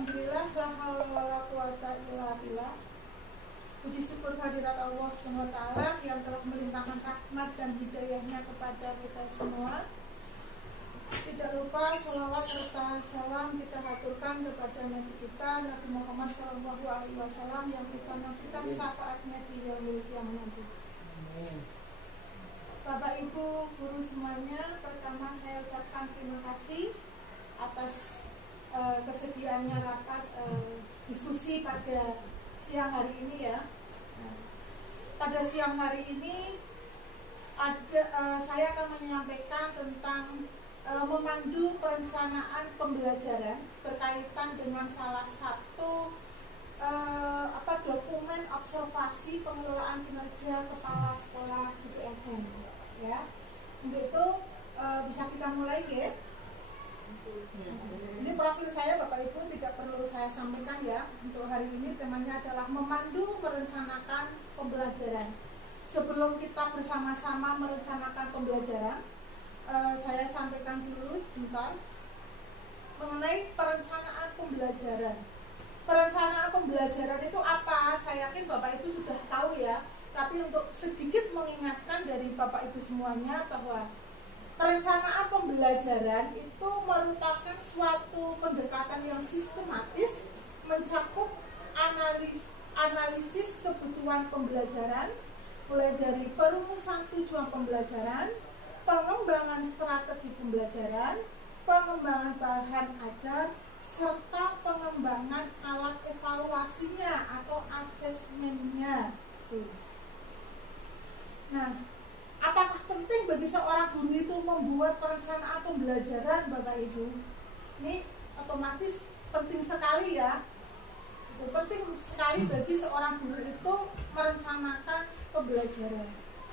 Alhamdulillah, la haula wala quwata illa billah. Puji syukur hadirat Allah SWT yang telah melimpahkan rahmat dan hidayahnya kepada kita semua. Tidak lupa sholawat serta salam kita haturkan kepada Nabi kita Nabi Muhammad SAW yang kita nantikan syafaatnya di yaumil qiyamah nanti. Bapak Ibu guru semuanya, pertama saya ucapkan terima kasih atas kesediaannya rapat diskusi pada siang hari ini ya. Pada siang hari ini saya akan menyampaikan tentang memandu perencanaan pembelajaran berkaitan dengan salah satu dokumen observasi pengelolaan kinerja kepala sekolah di PNM ya. Untuk itu bisa kita mulai ya. Ini profil saya Bapak Ibu, tidak perlu saya sampaikan ya. Untuk hari ini temanya adalah memandu merencanakan pembelajaran. Sebelum kita bersama-sama merencanakan pembelajaran, saya sampaikan dulu sebentar mengenai perencanaan pembelajaran. Perencanaan pembelajaran itu apa? Saya yakin Bapak Ibu sudah tahu ya. Tapi untuk sedikit mengingatkan dari Bapak Ibu semuanya bahwa perencanaan pembelajaran itu merupakan suatu pendekatan yang sistematis mencakup analisis kebutuhan pembelajaran, mulai dari perumusan tujuan pembelajaran, pengembangan strategi pembelajaran, pengembangan bahan ajar, serta pengembangan alat evaluasinya atau asesmennya. Nah, apakah penting bagi seorang guru itu membuat perencanaan pembelajaran Bapak Ibu? Ini otomatis penting sekali ya. Penting sekali bagi seorang guru itu merencanakan pembelajaran.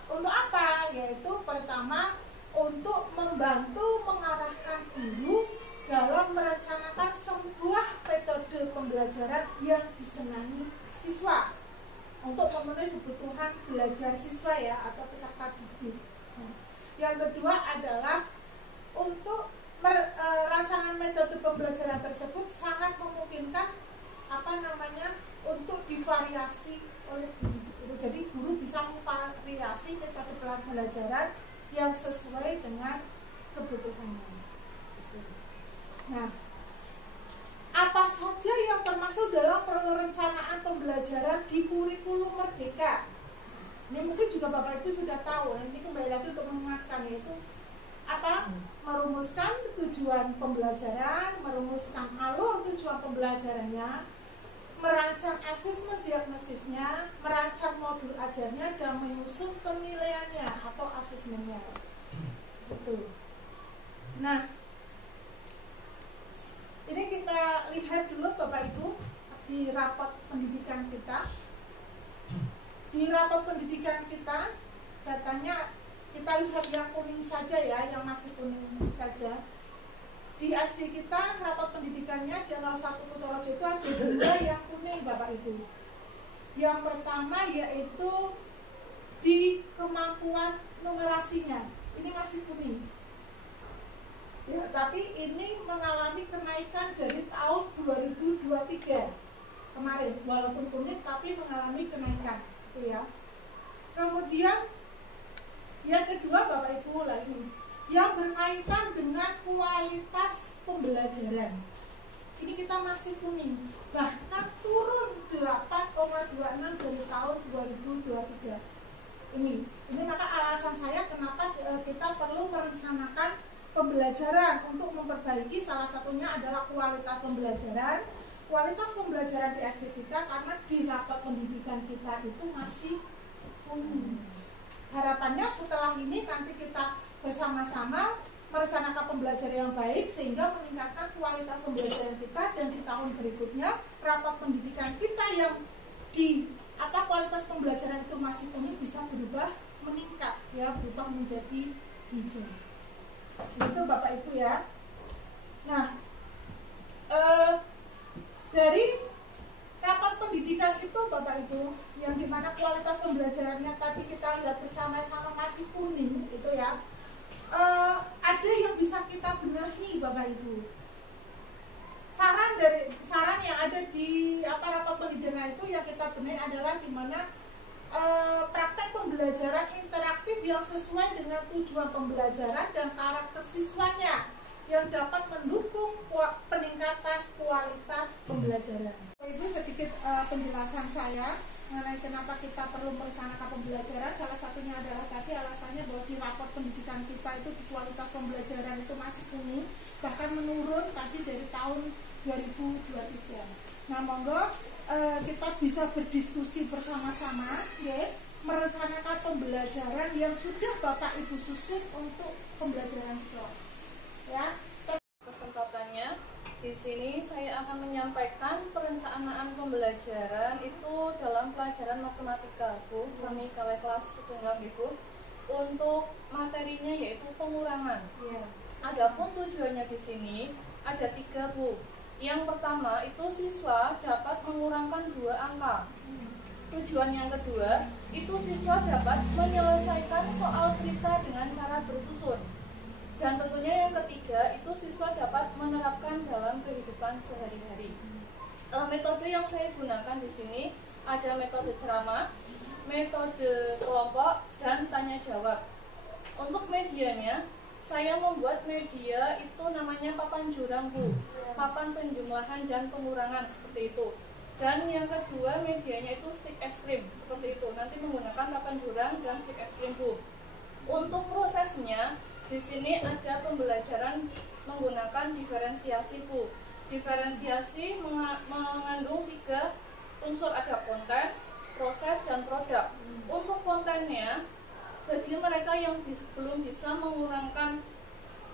Untuk apa? Yaitu pertama untuk membantu mengarahkan guru dalam merencanakan sebuah metode pembelajaran yang disenangi siswa untuk memenuhi kebutuhan belajar siswa ya atau peserta didik. Yang kedua adalah untuk rancangan metode pembelajaran tersebut sangat memungkinkan untuk divariasi oleh guru. Jadi guru bisa memvariasi metode pembelajaran yang sesuai dengan kebutuhannya. Nah, apa saja yang termasuk dalam perencanaan pembelajaran di kurikulum Merdeka? Ini mungkin juga Bapak Ibu sudah tahu. Ini kembali lagi untuk mengingatkan, yaitu apa? Merumuskan tujuan pembelajaran, merumuskan alur tujuan pembelajarannya, merancang asesmen diagnosisnya, merancang modul ajarnya, dan menyusun penilaiannya atau asesmennya. Betul. Nah, ini kita lihat dulu Bapak Ibu di rapat pendidikan kita. Di rapat pendidikan kita, datanya kita lihat yang kuning saja ya, yang masih kuning saja. Di SD kita rapat pendidikannya Channel 1 Kutorojo itu ada 2 yang kuning Bapak Ibu. Yang pertama yaitu di kemampuan numerasinya, ini masih kuning. Ya, tapi ini mengalami kenaikan dari tahun 2023 kemarin, walaupun kuning tapi mengalami kenaikan, gitu ya. Kemudian yang kedua Bapak Ibu lagi, yang berkaitan dengan kualitas pembelajaran. Ini kita masih kuning, bahkan turun 8,26 dari tahun 2023. Ini maka alasan saya kenapa kita perlu merencanakan pembelajaran untuk memperbaiki. Salah satunya adalah kualitas pembelajaran. Kualitas pembelajaran di SD kita karena di rapat pendidikan kita itu masih kuning. Harapannya setelah ini nanti kita bersama-sama merencanakan pembelajaran yang baik sehingga meningkatkan kualitas pembelajaran kita, dan di tahun berikutnya rapat pendidikan kita yang di kualitas pembelajaran itu masih kuning bisa berubah meningkat ya, berubah menjadi hijau. Itu Bapak Ibu ya. Nah, dari rapat pendidikan itu Bapak Ibu, yang dimana kualitas pembelajarannya tadi kita lihat bersama-sama masih kuning itu ya, ada yang bisa kita benahi Bapak Ibu. saran yang ada di rapat pendidikan itu yang kita benahi adalah di mana praktek pembelajaran interaktif yang sesuai dengan tujuan pembelajaran dan karakter siswanya yang dapat mendukung peningkatan kualitas pembelajaran. Itu sedikit penjelasan saya mengenai kenapa kita perlu merencanakan pembelajaran. Salah satunya adalah tadi alasannya bahwa di rapot pendidikan kita itu di kualitas pembelajaran itu masih kuning, bahkan menurun tadi dari tahun 2023. Nah, monggo kita bisa berdiskusi bersama-sama, ya, merencanakan pembelajaran yang sudah Bapak Ibu susun untuk pembelajaran kelas. Ya. Kesempatannya di sini saya akan menyampaikan perencanaan pembelajaran itu dalam pelajaran matematika, Bu, sami kalih kelas setunggal Ibu. Untuk materinya yaitu pengurangan. Ya. Adapun tujuannya di sini ada 3, Bu. Yang pertama itu siswa dapat mengurangkan 2 angka. Tujuan yang kedua itu siswa dapat menyelesaikan soal cerita dengan cara bersusun. Dan tentunya yang ketiga itu siswa dapat menerapkan dalam kehidupan sehari-hari. Metode yang saya gunakan di sini ada metode ceramah, metode kelompok, dan tanya jawab. Untuk medianya saya membuat media itu namanya papan jurang, Bu, papan penjumlahan dan pengurangan seperti itu. Dan yang kedua medianya itu stick es krim seperti itu. Nanti menggunakan papan jurang dan stick es krim, Bu. Untuk prosesnya di sini ada pembelajaran menggunakan diferensiasi, Bu. Diferensiasi mengandung 3 unsur, ada konten, proses, dan produk. Untuk kontennya bagi mereka yang belum bisa mengurangkan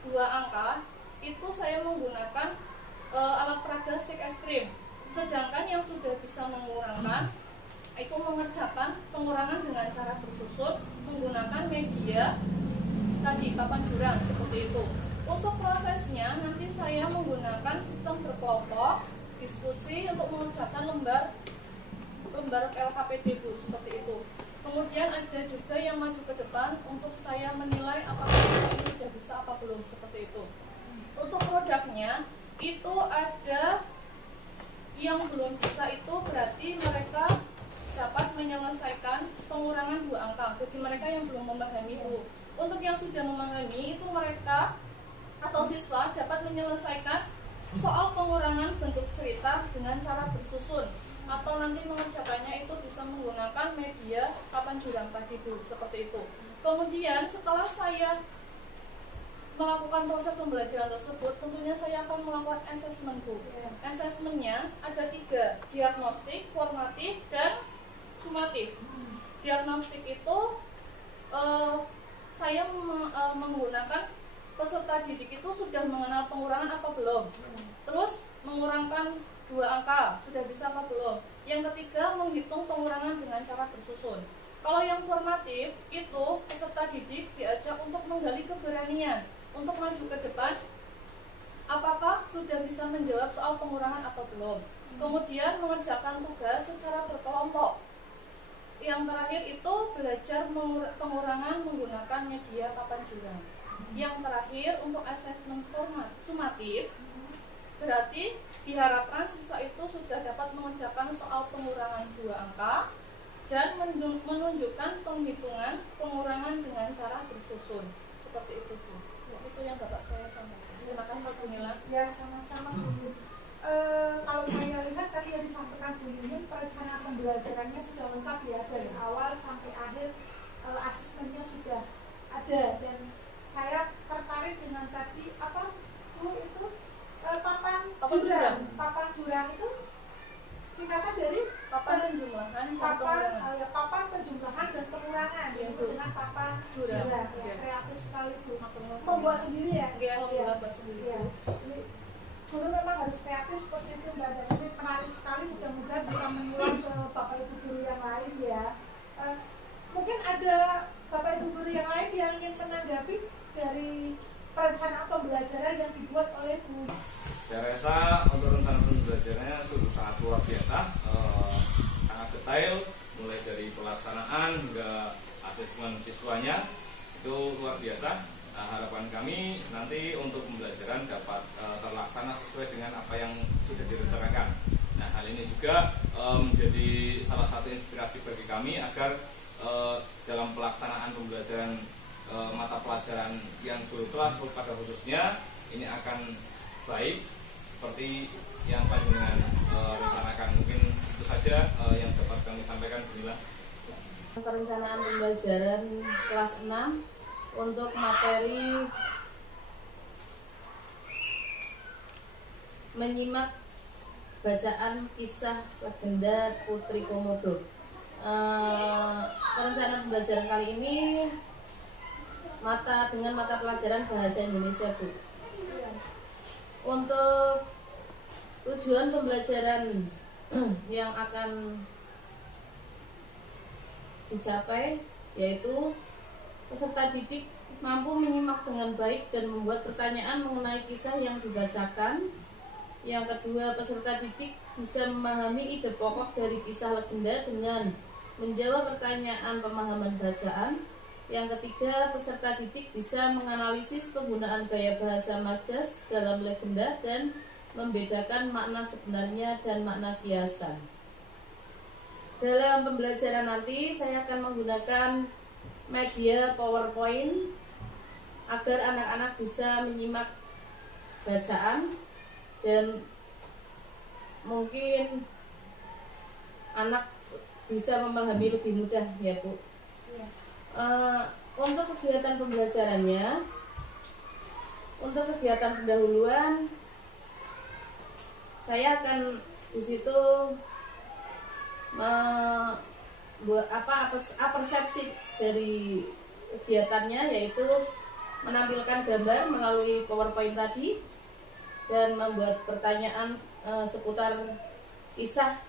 2 angka, itu saya menggunakan alat peraga stick es krim. Sedangkan yang sudah bisa mengurangkan, itu mengerjakan pengurangan dengan cara bersusun menggunakan media tadi, papan jurang seperti itu. Untuk prosesnya nanti saya menggunakan sistem berkelompok, diskusi untuk mengerjakan lembar LKPD, Bu, seperti itu. Kemudian ada juga yang maju ke depan untuk saya menilai apakah ini sudah bisa apa belum, seperti itu. Untuk produknya itu ada yang belum bisa, itu berarti mereka dapat menyelesaikan pengurangan 2 angka bagi mereka yang belum memahami, Bu. Untuk yang sudah memahami itu mereka atau siswa dapat menyelesaikan soal pengurangan bentuk cerita dengan cara bersusun, atau nanti mengerjakannya itu bisa menggunakan media papan jurang tadi, Bu, seperti itu. Kemudian setelah saya melakukan proses pembelajaran tersebut, tentunya saya akan melakukan asesmen, Bu. Asesmennya ada 3, diagnostik, formatif, dan sumatif. Diagnostik itu saya menggunakan peserta didik itu sudah mengenal pengurangan apa belum, terus mengurangkan 2 angka sudah bisa apa belum. Yang ketiga menghitung pengurangan dengan cara bersusun. Kalau yang formatif itu peserta didik diajak untuk menggali keberanian untuk maju ke depan, apakah sudah bisa menjawab soal pengurangan atau belum. Kemudian mengerjakan tugas secara berkelompok. Yang terakhir itu belajar pengurangan menggunakan media papan jurang. Yang terakhir untuk asesmen sumatif, berarti diharapkan siswa itu sudah dapat mengerjakan soal pengurangan 2 angka dan menunjukkan penghitungan pengurangan dengan cara bersusun. Seperti itu, Bu. Itu yang Bapak saya sampaikan. Terima kasih, Bu Nila. Ya, sama-sama, Bu. Kalau saya lihat tadi yang disampaikan Bu Yuyun, perencanaan pembelajarannya sudah lengkap ya, dari awal sampai akhir. Asesmennya sudah ada, dan saya tertarik dengan tadi apa, Bu, itu papan jurang. Papan jurang itu singkatan dari papan penjumlahan dan pengurangan. Papan penjumlahan dan pengurangan, disebut dengan papan jurang. Ya, kreatif sekali, Bu. Membuat sendiri ya? Membuat sendiri, Bu. Guru memang harus kreatif seperti itu, Mbak. Dan ini menarik sekali, mudah-mudahan bisa menular ke Bapak Ibu guru yang lain ya. Mungkin ada Bapak Ibu guru yang lain yang ingin menanggapi dari perencanaan pembelajaran yang dibuat oleh Bu. Saya rasa untuk rencana pembelajarannya sungguh sangat luar biasa, sangat detail, mulai dari pelaksanaan hingga asesmen siswanya itu luar biasa. Nah, harapan kami nanti untuk pembelajaran dapat terlaksana sesuai dengan apa yang sudah direncanakan. Nah, hal ini juga menjadi salah satu inspirasi bagi kami agar dalam pelaksanaan pembelajaran mata pelajaran yang guru kelas pada khususnya ini akan baik seperti yang panjenengan rencanakan. Mungkin itu saja yang dapat kami sampaikan. Bismillah. Perencanaan pembelajaran kelas 6 untuk materi menyimak bacaan kisah legenda Putri Komodo. Perencanaan pembelajaran kali ini dengan mata pelajaran bahasa Indonesia, Bu. Untuk tujuan pembelajaran yang akan dicapai yaitu peserta didik mampu menyimak dengan baik dan membuat pertanyaan mengenai kisah yang dibacakan. Yang kedua, peserta didik bisa memahami ide pokok dari kisah legenda dengan menjawab pertanyaan pemahaman bacaan. Yang ketiga, peserta didik bisa menganalisis penggunaan gaya bahasa majas dalam legenda dan membedakan makna sebenarnya dan makna kiasan. Dalam pembelajaran nanti saya akan menggunakan media PowerPoint agar anak-anak bisa menyimak bacaan dan mungkin anak bisa memahami lebih mudah ya, Bu. Ya. Untuk kegiatan pembelajarannya, untuk kegiatan pendahuluan saya akan di situ persepsi dari kegiatannya, yaitu menampilkan gambar melalui PowerPoint tadi dan membuat pertanyaan seputar kisah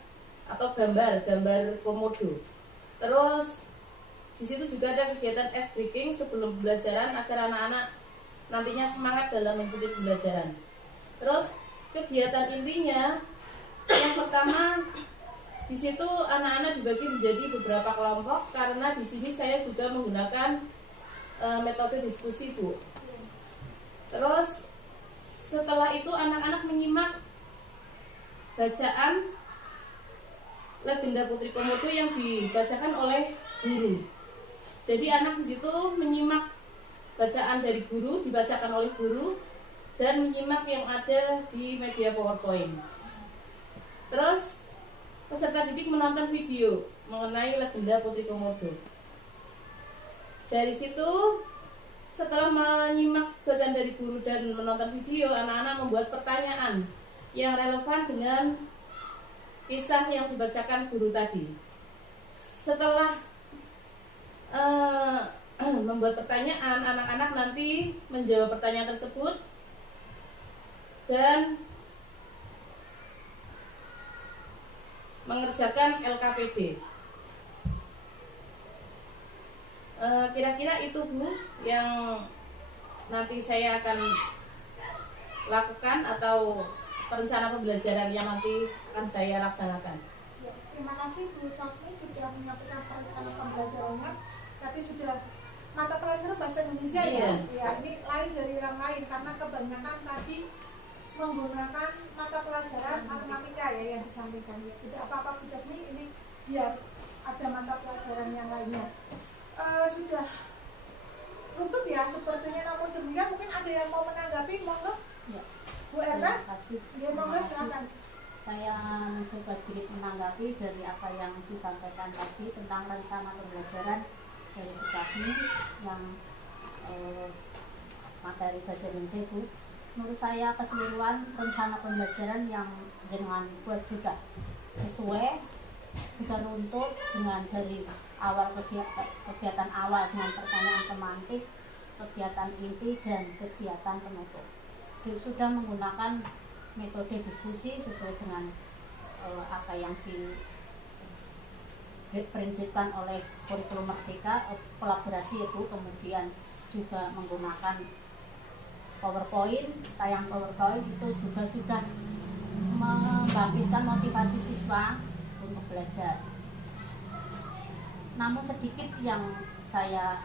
atau gambar komodo. Terus di situ juga ada kegiatan ice breaking sebelum pembelajaran agar anak-anak nantinya semangat dalam mengikuti pembelajaran. Terus kegiatan intinya yang pertama, di situ anak-anak dibagi menjadi beberapa kelompok karena di sini saya juga menggunakan metode diskusi, Bu. Terus setelah itu anak-anak menyimak bacaan legenda Putri Komodo yang dibacakan oleh guru. Jadi anak di situ menyimak bacaan dari guru, dibacakan oleh guru, dan menyimak yang ada di media PowerPoint. Terus peserta didik menonton video mengenai legenda Putri Komodo. Dari situ, setelah menyimak bacaan dari guru dan menonton video, anak-anak membuat pertanyaan yang relevan dengan kisah yang dibacakan guru tadi. Setelah membuat pertanyaan, anak-anak nanti menjawab pertanyaan tersebut dan mengerjakan LKPD. Kira-kira itu, Bu, yang nanti saya akan lakukan atau perencanaan pembelajaran yang nanti akan saya laksanakan. Ya, terima kasih Bu Sasmi sudah menyampaikan perencanaan pembelajarannya. Tapi sudah mata pelajaran bahasa Indonesia ya. Ya, ini lain dari yang lain karena kebanyakan tadi menggunakan mata pelajaran matematika ya yang disampaikan. Ya, tidak apa-apa Bu Sasmi, ini biar ada mata pelajaran yang lainnya. Sudah lutut ya sepertinya, namun demikian mungkin ada yang mau menanggapi, monggo. Ya. Bu Erna, terima kasih. Ya, monggo silakan. Saya mencoba sedikit menanggapi dari apa yang disampaikan tadi tentang rencana pembelajaran dari Bu Sasmi yang materi bahasa Indonesia, Bu. Menurut saya keseluruhan rencana pembelajaran yang dengan buat sudah sesuai, sudah runtut dengan dari awal kegiatan awal dengan pertanyaan pemantik, kegiatan inti dan kegiatan penutup. Sudah menggunakan metode diskusi sesuai dengan apa yang diprinsipkan oleh kurikulum Merdeka, kolaborasi itu, kemudian juga menggunakan PowerPoint, tayang PowerPoint itu juga sudah membangkitkan motivasi siswa untuk belajar. Namun sedikit yang saya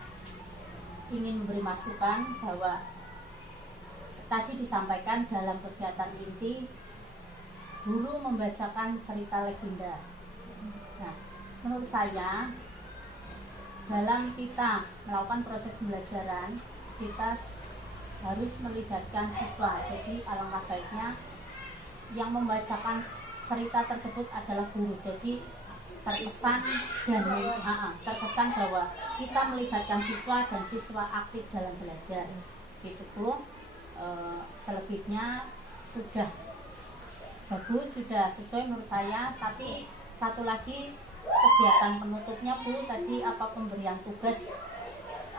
ingin memberi masukan bahwa tadi disampaikan dalam kegiatan inti guru membacakan cerita legenda. Nah, menurut saya dalam kita melakukan proses pembelajaran kita harus melibatkan siswa. Jadi alangkah baiknya yang membacakan cerita tersebut adalah guru. Jadi terkesan bahwa kita melibatkan siswa dan siswa aktif dalam belajar. Gitu Bu. Selebihnya sudah bagus, sudah sesuai menurut saya. Tapi satu lagi kegiatan penutupnya Bu, tadi apa pemberian tugas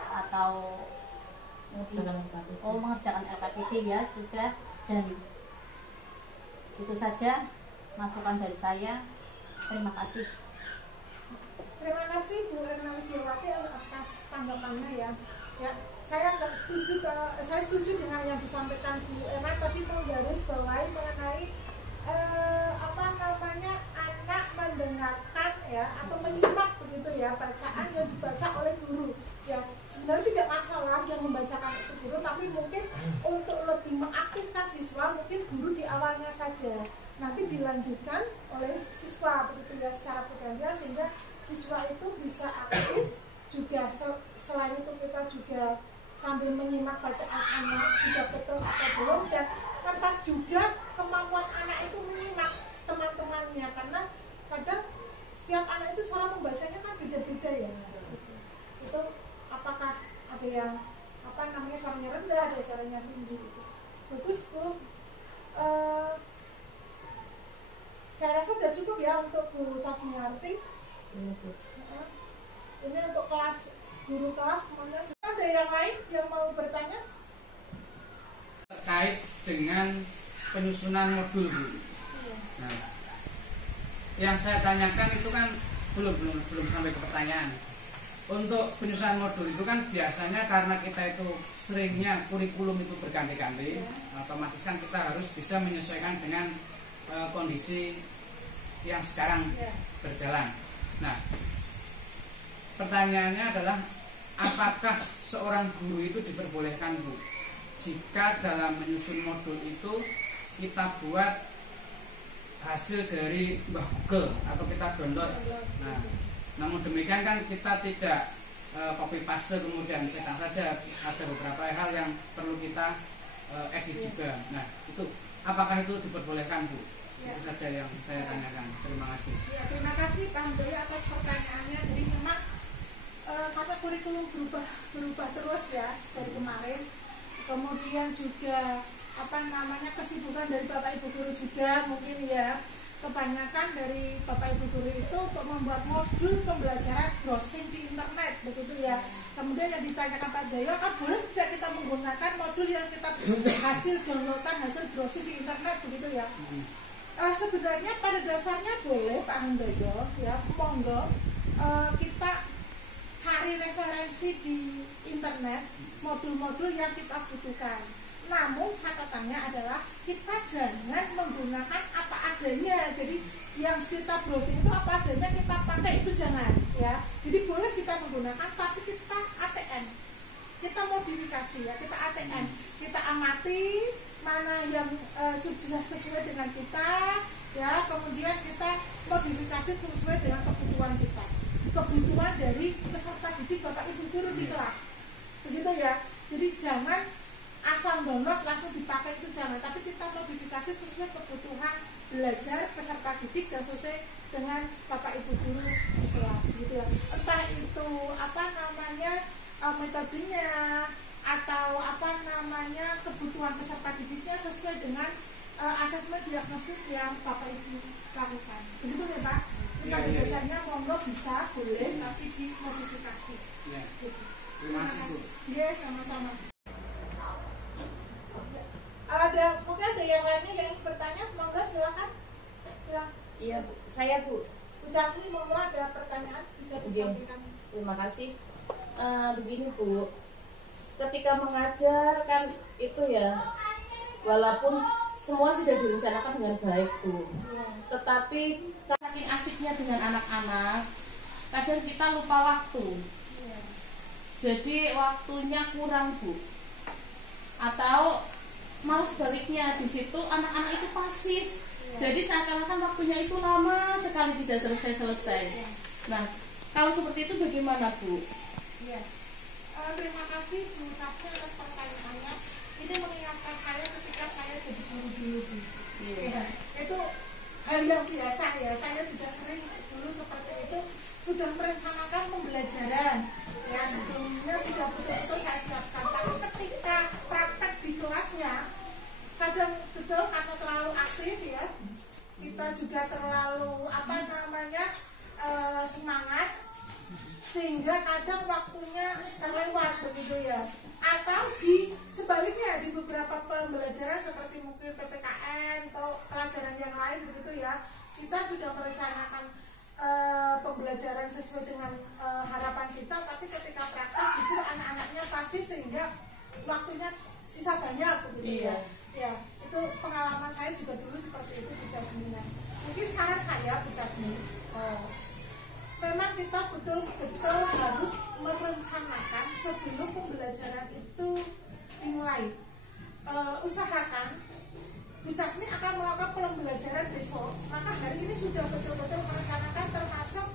atau mengerjakan LKPD ya sudah, dan itu saja masukan dari saya. Terima kasih. Terima kasih Bu Erna Widiawati atas tanggapannya ya. Ya, saya setuju dengan yang disampaikan Bu Erna tadi, menggarisbawahi mengenai anak mendengarkan ya atau menyimak begitu ya bacaan yang dibaca oleh guru. Ya, sebenarnya tidak masalah yang membacakan itu guru, tapi mungkin untuk lebih mengaktifkan siswa mungkin guru di awalnya saja, nanti dilanjutkan oleh siswa begitu ya secara bergantian, sehingga siswa itu bisa aktif juga. Selain itu kita juga sambil menyimak bacaan anak juga betul atau belum, dan lantas juga kemampuan anak itu menyimak teman-temannya, karena kadang setiap anak itu cara membacanya kan beda-beda ya. Itu apakah ada yang suaranya rendah, ada suaranya tinggi gitu. Bagus Bu. Saya rasa sudah cukup ya untuk Bu Casmiarti. Ini untuk kelas guru kelas semuanya. Ada yang lain yang mau bertanya? Terkait dengan penyusunan modul Bu. Nah, yang saya tanyakan itu kan belum sampai ke pertanyaan. Untuk penyusunan modul itu kan biasanya karena kita itu seringnya kurikulum itu berganti-ganti, otomatis kan kita harus bisa menyesuaikan dengan kondisi yang sekarang berjalan. Nah, pertanyaannya adalah apakah seorang guru itu diperbolehkan Bu jika dalam menyusun modul itu kita buat hasil dari Mbah Google atau kita download. Nah, namun demikian kan kita tidak copy paste kemudian cetak saja, ada beberapa hal yang perlu kita edit juga. Nah, itu apakah itu diperbolehkan Bu? Itu saja yang saya tanyakan. Terima kasih. Ya, terima kasih Pak Hendri atas pertanyaannya. Jadi memang karena kurikulum berubah terus ya dari kemarin. Kemudian juga kesibukan dari Bapak Ibu guru juga mungkin ya. Kebanyakan dari Bapak Ibu guru itu untuk membuat modul pembelajaran browsing di internet begitu ya. Kemudian yang ditanyakan Pak Dayo, boleh tidak kita menggunakan modul yang kita hasil downloadan, hasil browsing di internet begitu ya. Sebenarnya pada dasarnya boleh Pak Handoyo ya, monggo kita cari referensi di internet modul-modul yang kita butuhkan. Namun catatannya adalah kita jangan menggunakan apa adanya. Jadi yang kita browsing itu apa adanya kita pakai, itu jangan ya. Jadi boleh kita menggunakan, tapi kita ATM, kita modifikasi ya, kita ATM, kita amati mana yang sudah sesuai dengan kita ya, kemudian kita modifikasi sesuai dengan kebutuhan kita, kebutuhan dari peserta didik Bapak Ibu guru di kelas begitu ya. Jadi jangan asal download langsung dipakai, itu jangan, tapi kita modifikasi sesuai kebutuhan belajar peserta didik dan sesuai dengan Bapak Ibu guru di kelas gitu ya. Entah itu metodenya atau kebutuhan peserta didiknya sesuai dengan asesmen diagnostik yang Bapak Ibu lakukan begitu ya Pak. Pada dasarnya monggo bisa, boleh, tapi dimodifikasi ya. Gitu. Terima kasih Bu. Iya, sama-sama. Mungkin ada yang lainnya yang bertanya, monggo silakan. Iya Bu, saya Bu. Bu Casmi, monggo ada pertanyaan bisa disampaikan. Terima kasih. Begini Bu, ketika mengajar kan itu ya, walaupun semua sudah direncanakan dengan baik Bu, tetapi saking asiknya dengan anak-anak, kadang kita lupa waktu. jadi waktunya kurang Bu, atau malah sebaliknya di situ anak-anak itu pasif, jadi seakan-akan waktunya itu lama sekali tidak selesai-selesai. Nah, kalau seperti itu bagaimana Bu? Iya. Terima kasih Bu Sasmi atas pertanyaannya. Ini mengingatkan saya ketika saya jadi guru dulu. Ya, itu hal yang biasa ya. Saya juga sering dulu seperti itu, sudah merencanakan pembelajaran. Ya, sebelumnya sudah betul-betul saya siapkan. Tapi ketika praktek di kelasnya, kadang betul karena terlalu aktif ya, kita juga terlalu semangat, sehingga kadang waktunya terlewat begitu ya. Atau di sebaliknya, di beberapa pembelajaran seperti mungkin PPKN atau pelajaran yang lain begitu ya, kita sudah merencanakan pembelajaran sesuai dengan harapan kita, tapi ketika praktek justru anak-anaknya pasti, sehingga waktunya sisa banyak begitu ya. Ya, itu pengalaman saya juga dulu seperti itu Bu Jasmine. Mungkin saran saya Bu Jasmine, memang kita betul-betul harus merencanakan sebelum pembelajaran itu dimulai. Usahakan Bu Jasmine akan melakukan pembelajaran besok, maka hari ini sudah betul-betul merencanakan, termasuk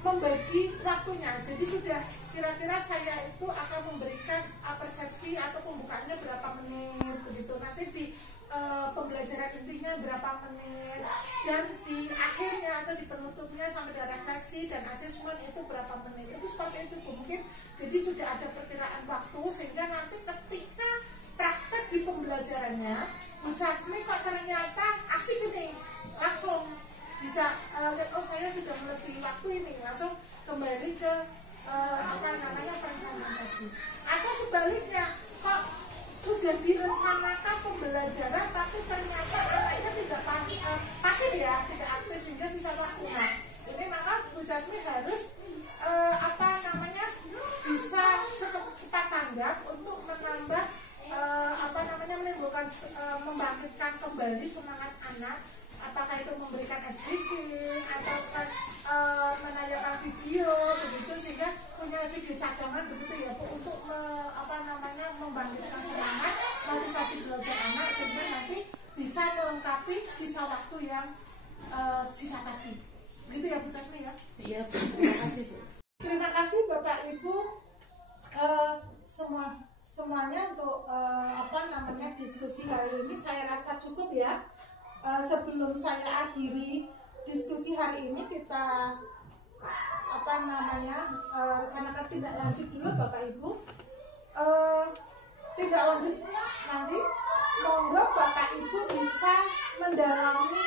membagi waktunya. Jadi sudah kira-kira saya itu akan memberikan persepsi atau pembukaannya berapa menit begitu. Nanti di pembelajaran intinya berapa menit, dan di akhirnya atau di penutupnya sampai ada refleksi dan asesmen itu berapa menit. Itu seperti itu Bu. Mungkin jadi sudah ada perkiraan waktu, sehingga nanti ketika praktek di pembelajarannya Bu Jasmine kok ternyata asik ini, langsung bisa oh saya sudah melebihi waktu ini, langsung kembali ke perencanaan tadi. Atau sebaliknya, kok sudah direncanakan pembelajaran tapi ternyata anaknya tidak pasif ya, tidak aktif, sehingga sisa waktu. Nah, ini maka Bu Jasmine harus bisa cepat tanggap untuk menambah menimbulkan membangkitkan kembali semangat anak. Apakah itu memberikan SBK atau menayangkan video begitu, sehingga punya video cadangan begitu ya Bu, untuk membangkitkan semangat, motivasi belajar anak, sehingga nanti bisa melengkapi sisa waktu yang sisa tadi. Begitu ya Bu Jasmine ya? Iya Bu, terima kasih Bu. Terima kasih Bapak Ibu semuanya untuk diskusi hari ini. Saya rasa cukup ya. Sebelum saya akhiri diskusi hari ini, kita rencanakan tindak lanjut dulu Bapak Ibu. Tindak lanjut nanti monggo Bapak Ibu bisa mendalami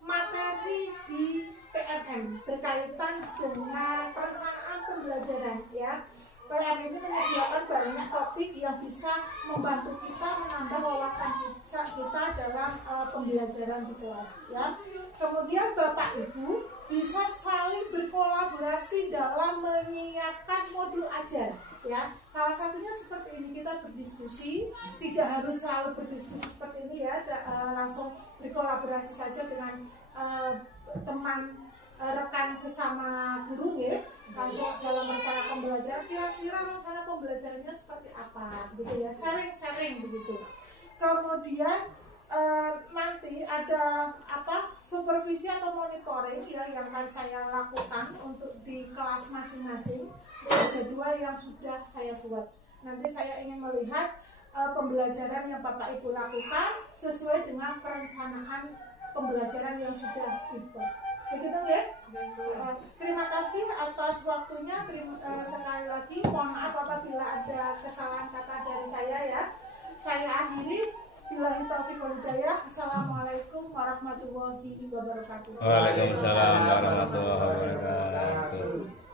materi di PNM berkaitan dengan perencanaan pembelajaran ya. PNM ini menyediakan banyak topik yang bisa membantu kita menambah wawasan kita dalam pembelajaran di kelas ya. Kemudian Bapak Ibu bisa saling berkolaborasi dalam menyiapkan modul ajar ya. Salah satunya seperti ini, kita berdiskusi, tidak harus selalu berdiskusi seperti ini ya, langsung berkolaborasi saja dengan teman rekan sesama guru ya, langsung dalam rencana pembelajaran, kira-kira rencana pembelajarannya seperti apa begitu ya, sharing begitu. Kemudian nanti ada supervisi atau monitoring ya, yang akan saya lakukan untuk di kelas masing-masing. Ada jadwal yang sudah saya buat. Nanti saya ingin melihat pembelajaran yang Bapak Ibu lakukan sesuai dengan perencanaan pembelajaran yang sudah dibuat. Begitu ya? Terima kasih atas waktunya. Sekali lagi mohon maaf apabila ada kesalahan kata dari saya ya. Saya akhiri. Billahi taufiq wal hidayah. Assalamualaikum warahmatullahi wabarakatuh. Waalaikumsalam warahmatullahi wabarakatuh.